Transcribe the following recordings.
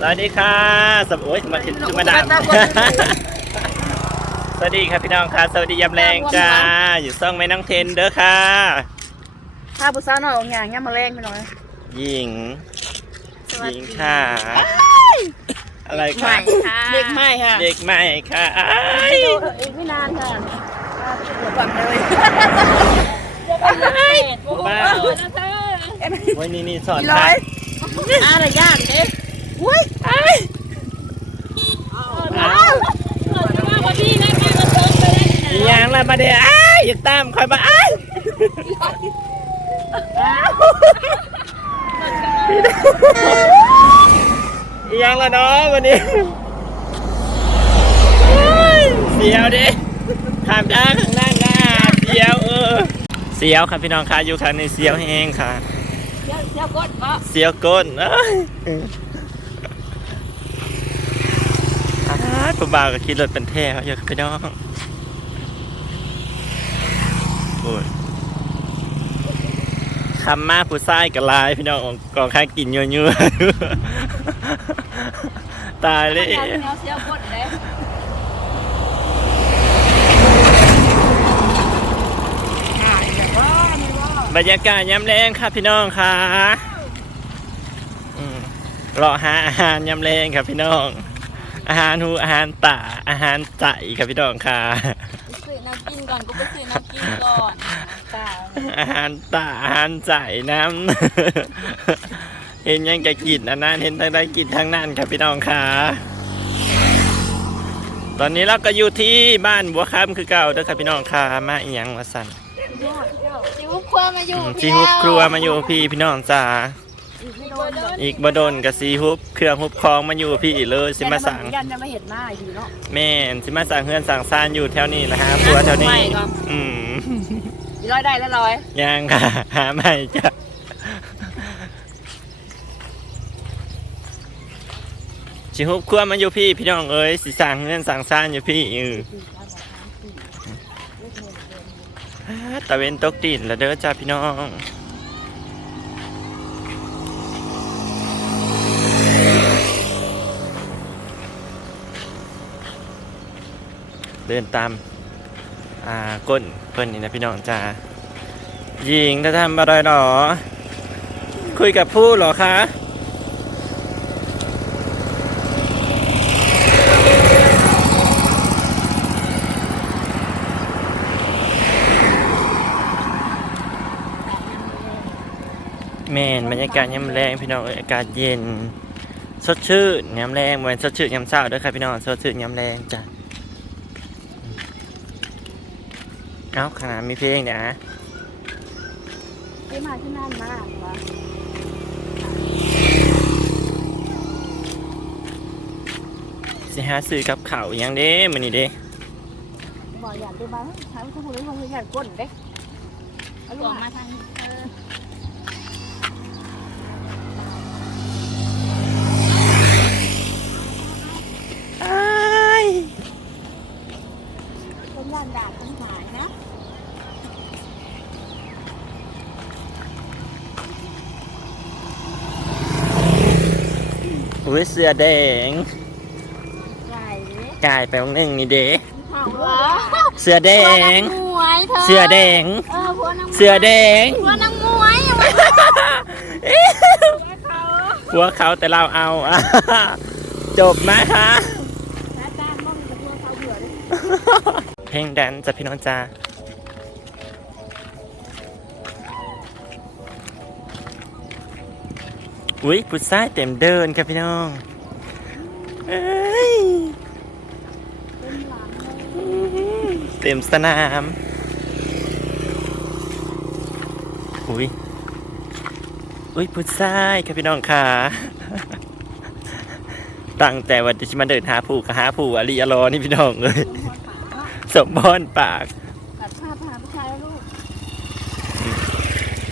สวัสดีค่ะสวโอ้ยมาถึงมาดามสวัสดีครับพี่น้องค่ะ สวัสดียามแรงจ้า อยู่ซ่องแม่น้องเทนเด้อค่ะถ้าผู้สาวน้อยองอย่างเงี้ยมาแรงไปหน่อยหญิงสวัหสญิดีงค่ะ อะไรใหคะม่ค่ะเด็กใหม่ค่ะ เด็กใหม่ค่ะอ้ายอีกไม่นานค่ะเดี๋ยวก่อนเลยบ้าไว้นี่นี่สอนร้อยค่ะอะไรย่านเด้ อุ้ยอ้ยังละมาเดี๋ยวอ้ายอย่าตามคอยมาอ้ายยังละเนาะวันนี้เสียวดิถามจ้าข้างหน้าหน้าเสียวเออเสียวครับพี่น้องค่ะอยู่ข้างในเสียวแห้งค่ะเดี๋ยวก่อนเนาะเสียวก้น เอ้ยอ้าวผู้บ่าวก็ขี่รถเป็นแท้เยอะครับพี่น้องโอ้ยคำมาผู้ชายกับลายพี่น้องกองข้ากินเยอะๆตายเลยเดี๋ยเสียวกดเลยบรรยากาศย้ำแรงครับพี่น้องค่ะรอหาอาหารย้ำแรงครับพี่น้อง อาหารหูอาหารตาอาหารใจครับพี่น้องค่ะ ซื้อน้ำกินก่อนกูไปซื้อน้ำกินก่อนตาอาหารตาอาหารใจน้ำ เห็นยังจะกินอันนั้นเห็นทั้งได้กินทั้งนั้นครับพี่น้องค่ะ ตอนนี้เราก็อยู่ที่บ้านบัวคำคือเก่าเด้อครับพี่น้องค่ะมาอีหยังมาสั่นจิ๋วครัวมาอยู่ซีฮุบครัวมาอยู่พี่พี่น้องจ้า อีกบดนกับซีฮุบเครื่องฮุบคองมาอยู่พี่เลยสิมาสั่งยันจะมาเห็นหน้าอยู่เนาะแม่นสิมาสั่งเฮือนสั่งซานอยู่แถวนี้นะฮะครัวแถวนี้ใหม่ก่อนอืมอีร้อยได้แล้วร้อยยังค่ะหาใหม่จ้ะสิฮุบครัวมาอยู่พี่พี่น้องเอ้ยสิสั่งเฮือนสั่งซานอยู่พี่เออตะเวนตกดินแล้วเด้อจ้าพี่น้อง เดินตามอ่าก้นเพื่อนนี่นะพี่น้องจ้าหญิงจะทำอะไรหรอ คุยกับผู้หรอคะแมนบรรยากาศยามแรงพี่น้องอากาศเย็น สดชื่นยามแรงเหมือนสดชื่นยามเช้าด้วยครับพี่น้องสดชื่นยามแรงจ้ะ เอ้าขนาดมีเพลงเดี๋ยวนะที่มาที่นั่นมากวะสิหาซื้อกับเขาวอหยังเด้มันนี่เด้บอกอยากได้บ้างถามคุณผู้ชมอยากก้นเด้เอาลูกมาทางเออ อ้าย คนย่านด่าคนหายนะ อุ้ย เสือแดงใหญ่กลายไปวงหนึ่งนี่เด้ถามว่าเสือแดงมวยเธอเสือแดงเออพวกนางเสือแดงพวกนางมวยอย่ามาเขาหัวเขาแต่เราเอาอะจบไหมคะอาจารย์บ้องกับพวกเขาเบื่อเลยเพลงแดนซ์จ้ะพี่น้องจ้า อุ้ยผู้ชายเต็มเดินครับพี่น้องเอ้ยเต็มสนาม อุ้ยอุ้ยผู้ชายครับพี่น้องค่ะตั้งแต่วันที่มาเดินหาผู้กับหาผู้อริยรอนี่พี่น้องเลยสมบอนปาก ตัดภาพพาผู้ชายแล้วลูก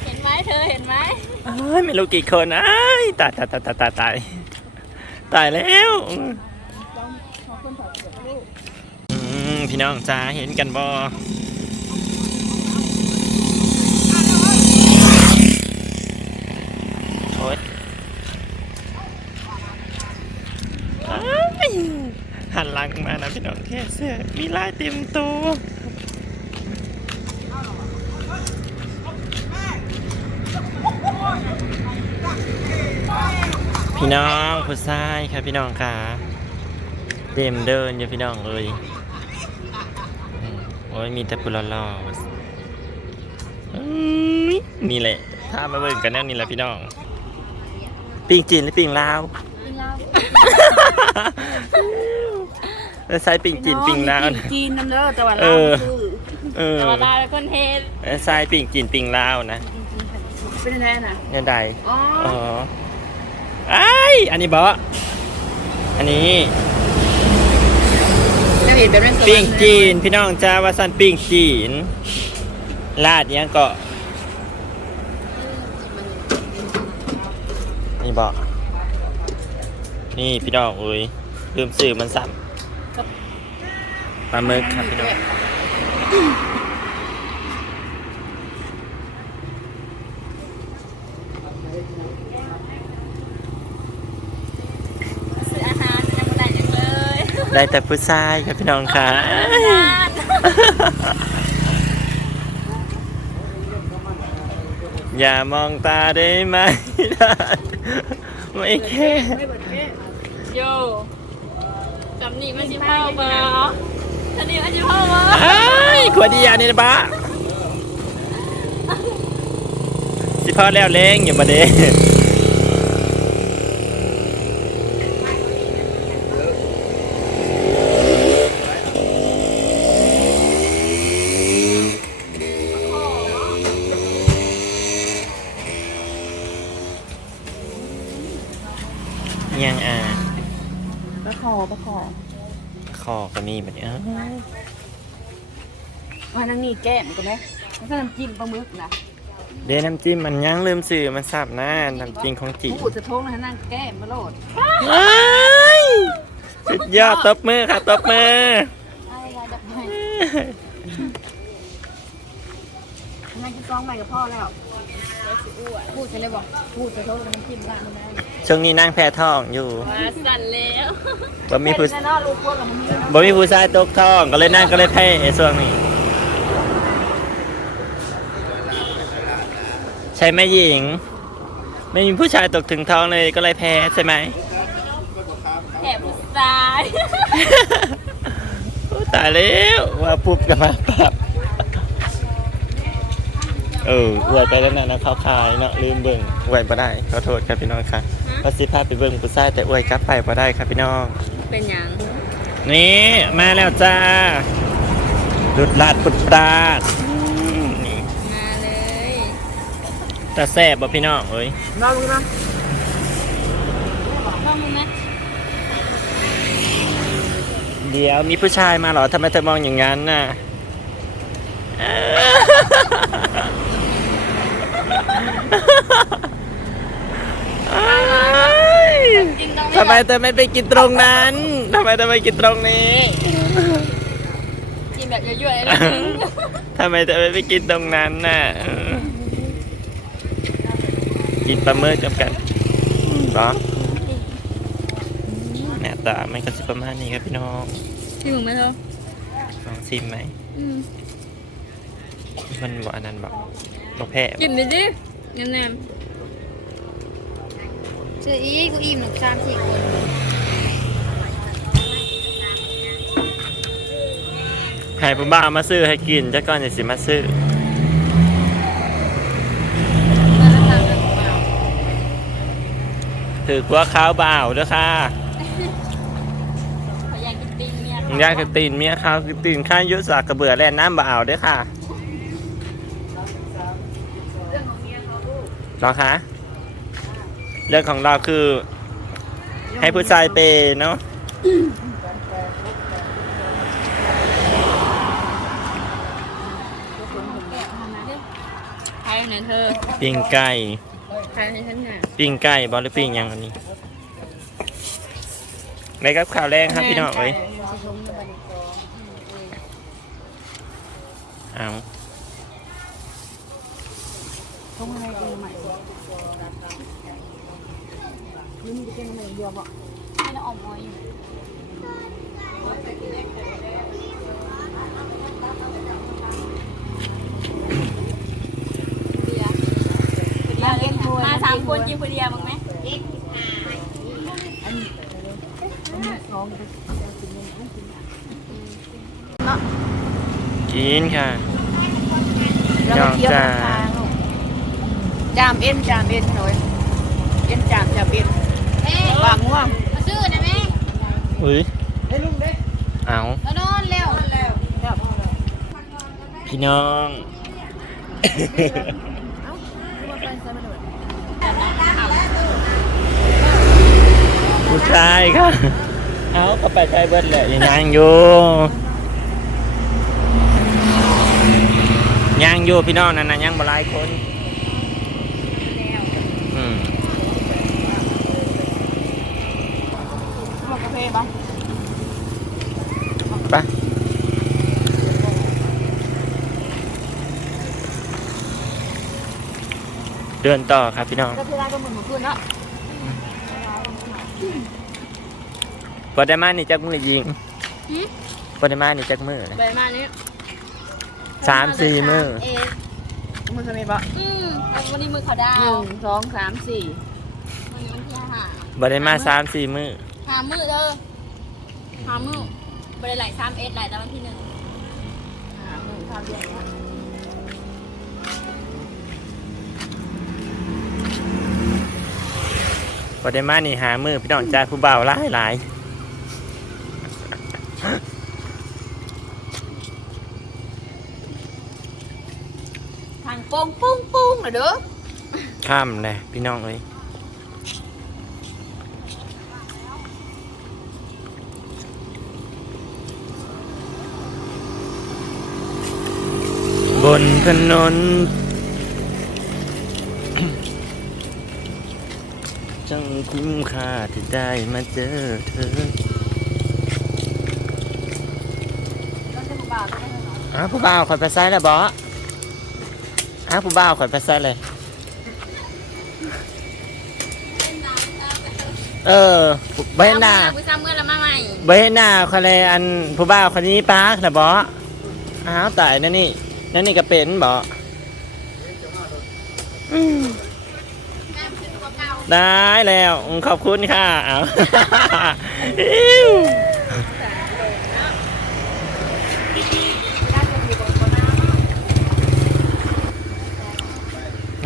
เห็นไหมเธอเห็นไหม เอ้ ยไม่รู้กี่คนอ้ายตายตายตายตายตายตายตายแล้วพี่น้องจ้าเห็นกันบ่โอ้ยหันหลังมานะพี่น้องแค่เสื้อมีลายเต็มตัว พี่น้องผู้ชายค่ะพี่น้องค่ะเต็มเดินอยู่พี่น้องเอ้ยอืมโอ้ยมีแต่ผู้หล่อๆอื้อนี่แหละถ้ามาเบิ่งกันแน่นี่แหละพี่น้องปิงจีนหรือปิงลาวกินเหล้าแล้วใช้ปิงจีนปิงลาวน้อนะมีจีนน้ำเด้อแต่ว่าเอลาวอคือเออแต่ว่าลาวเป็นคนเทศแล้วใช้ปิงจีนปิงลาวนะเป็นยังไงน่ะเนี่ยใดอ๋ออ๋อ ไอ้ายอันนี้บออันนี้จะเห็นแบบนั้นสวรรค์ปิงจีน พี่น้องจ้าว่าสันปิงจีน ลาดยังก็นี่บอนี่พี่น้องเอ้ยลืมสื่อมันสั่ปลาหมึกครับพี่น้อง ซื้ออาหารยังไม่ได้ยังเลย ได้แต่ผู้ชายครับพี่น้องค่ะอย่ามองตาได้ไหมไม่แค่ไม่เบิดแค่โยกับนี่มันจิพ่อเบอร์อันนี้มันจิพ่อเบอร์ไอ้ายขวดดีอันนี้นะบ้าสิพอแล้วเล้งอยู่มาเด้ อปลาคอคอก็มีแบบนี้ว่านั่งนี่แก้มกันไหมแล้วก็น้ำจิ้มปลาหมึกนะเดยวน้ำจิ้มมันยังลืมสื่อมันสับหน้าน้ำจิ้มของจีผู้จะท้องนะนั่งแก้มมาโลดว้ายสุดยอดตบมือค่ะตบมือไอ้ยาดับให้นั่งกินกองใหม่กับพ่อแล้ว พูดจะเลยบอกพูดจะท้องน้ำจิ้มร้านนี้นะช่วงนี้นั่งแพ้ท้องอยู่มาสั่นแล้วบ่มีผู้แน่นอนลูกพวกกับมันมีบ่มีผู้ชายตกท้องก็เลยนั่งก็เลยแพ้ไอ้ช่วงนี้ ใช่ไหมหญิง ไม่มีผู้ชายตกถึงท้องเลยก็เลยแพ้ใช่ไหมแถบผู้ชาย โอ้ตายแล้วว่าปุ๊บกันมาปับ เอออวยไปแล้วนะนะเขาคายเนาะลืมเบิ่งอวยบ่ได้ขอโทษครับพี่น้องค่ะเพราะสิพาไปเบิ่งผู้ชายแต่อวยกลับไปบ่ได้ครับพี่น้อง เป็นหยังนี่มาแล้วจ้าดุดลาดปุดปราดอืมนี่มาเลยแต่แซ่บบ่พี่น้องเอ้ยนอนมึงนะลองดูไหมเดี๋ยวมีผู้ชายมาเหรอทำไมเธอมองอย่างนั้นน่ะเอ้ยจริงต้อง ทำไมเธอไม่ไปกินตรงนั้นทำไมเธอไม่กินตรงนี้กินแบบยั่วๆเลยนะทำไมเธอไม่ไปกินตรงนั้นน่ะเออกินปลาเมื่อกำกันเหรอหน้าตามันก็สิประมาณนี้ครับพี่น้องที่มึงไหมเธอลองชิมไหมอืมมันบอกอันนั้นบอกบอกแพ้กินดิจิ ยังไงเจออีกูอิ่มหนึ่งสามสี่คนให้ผมบ้าเอามาซื้อให้กินจะก่อนจะสิมาซื้อถือกว่าข้าวเบาวเด้อค่ะขออยากกินปิ้งเนี่ยยากคือตีนเมียข้าวคือตีนข้ายุสากระเบือแล่นน้ำบ่าวเด้อค่ะ รอคะ เรื่องของเราคือ ให้ผู้ชายเปย์เนาะใครไหนเธอปิ้งไก่ใครให้ฉันน่ะปิ้งไก่บอลหรือปิ้งหยังอันนี้ในกับข่าวแรงครับพี่น้องเอ้ยเอา ท้องอะไรเองใหม่นี่มีเป็นอะไรเดียวบ่อันแล้วออกมอยอยู่เบียร์มาเก็บถ้วยมาสามคนกินคนเดียวมั้งไหมสองกินค่ะแล้วก็เคี้ยวน้ำทางลูก จามเอ็นจามเอ็นหน่อยเอ็นจามจามเอ็นเอ๊ะวางง่วงมาซื้อนะแม่อุ้ยเอามานอนเร็วพี่น้องผู้ชายค่ะเอาก็ไปใช้เบิดแหละยังยังอยู่ยังอยู่พี่น้องนั่นนะยังบหลายคนอืม บอกกาแฟบ้างไปเดินต่อครับพี่น้องก็คือร้านก็เหมือนหมูขึ้นเนาะปอดมานี่จักมือยิงปอดมานี่จักมือเลยใบมานี้สามสี่มือเอ๊ะมือจะมีบ่อืมวันนี้มือเขาดาหวนึ่งสองสามสี่วันนี้วันที่ห้าบอดมาสามสี่มือ หามือเด้อหามือบริไหลสามเอ็ดไหลแต่วันที่หนึ่งอ่าหนึ่งทำเดียวนะปอดมานี่หามือพี่น้องจ่ายผู้บ่าวหลายหลายทางโป้งปุ้งปุ้งเหรอเด้อข้ามเลยพี่น้องเอ้ย บนถนนจังคุ้มค่าที่ได้มาเจอเธอแล้วจะบ่าวจะได้เนาะอ้าวผู้บ่าวข่อยไปไซแล้วบออ้าวผู้บ่าวข่อยไปไซเลย เออเบนหน้ามือซ้ำเมื่อละมาใหม่เบนหน้าคนเลยอันผู้บ่าวคนนี้ปาร์คนะบออ้าวตายนั่นนี่ นั่นนี่ก็เป็นบออืมได้แล้วอืมขอบคุณค่ะเอาอิ๊ว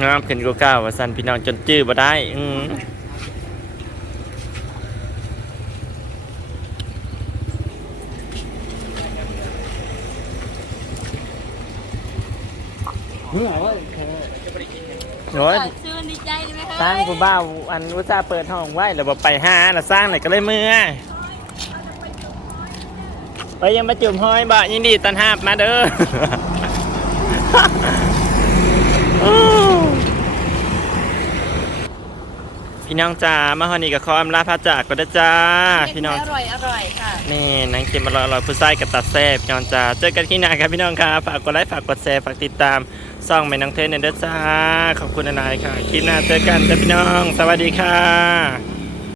งามขึ้นกว่าเก้าว่าสันพี่น้องจนจื้อบ่ได้ อื มโอ้ยชื่นดีใจไหมสร้างกูบ้าวอันอุตส่าห์เปิดห้องไว้แล้วบ่ไปหาแล้วสร้างไหนก็เลยมือไปยังมาจุ่มห้อยบ่ยินดีต้อนรับมาเด้อ โอ้ พี่น้องจ๋ามาฮอนี่กับคอมลาพาจากก็ได้อจ้า พี่น้องอร่อยอร่อยค่ะนี่นางเค็มอร่อยอร่อยผู้ใส่กับตัดแซ่บพี่น้องจ้าเจอกันที่หน้าครับพี่น้องครับฝากกดไลค์ฝากกดแชร์ฝากติดตามซ่องแม่น้องเทนเนเด้อจ้าขอบคุณนายค่ะคลิปหน้าเจอกันจ้าพี่น้อง สวัสดีค่ะ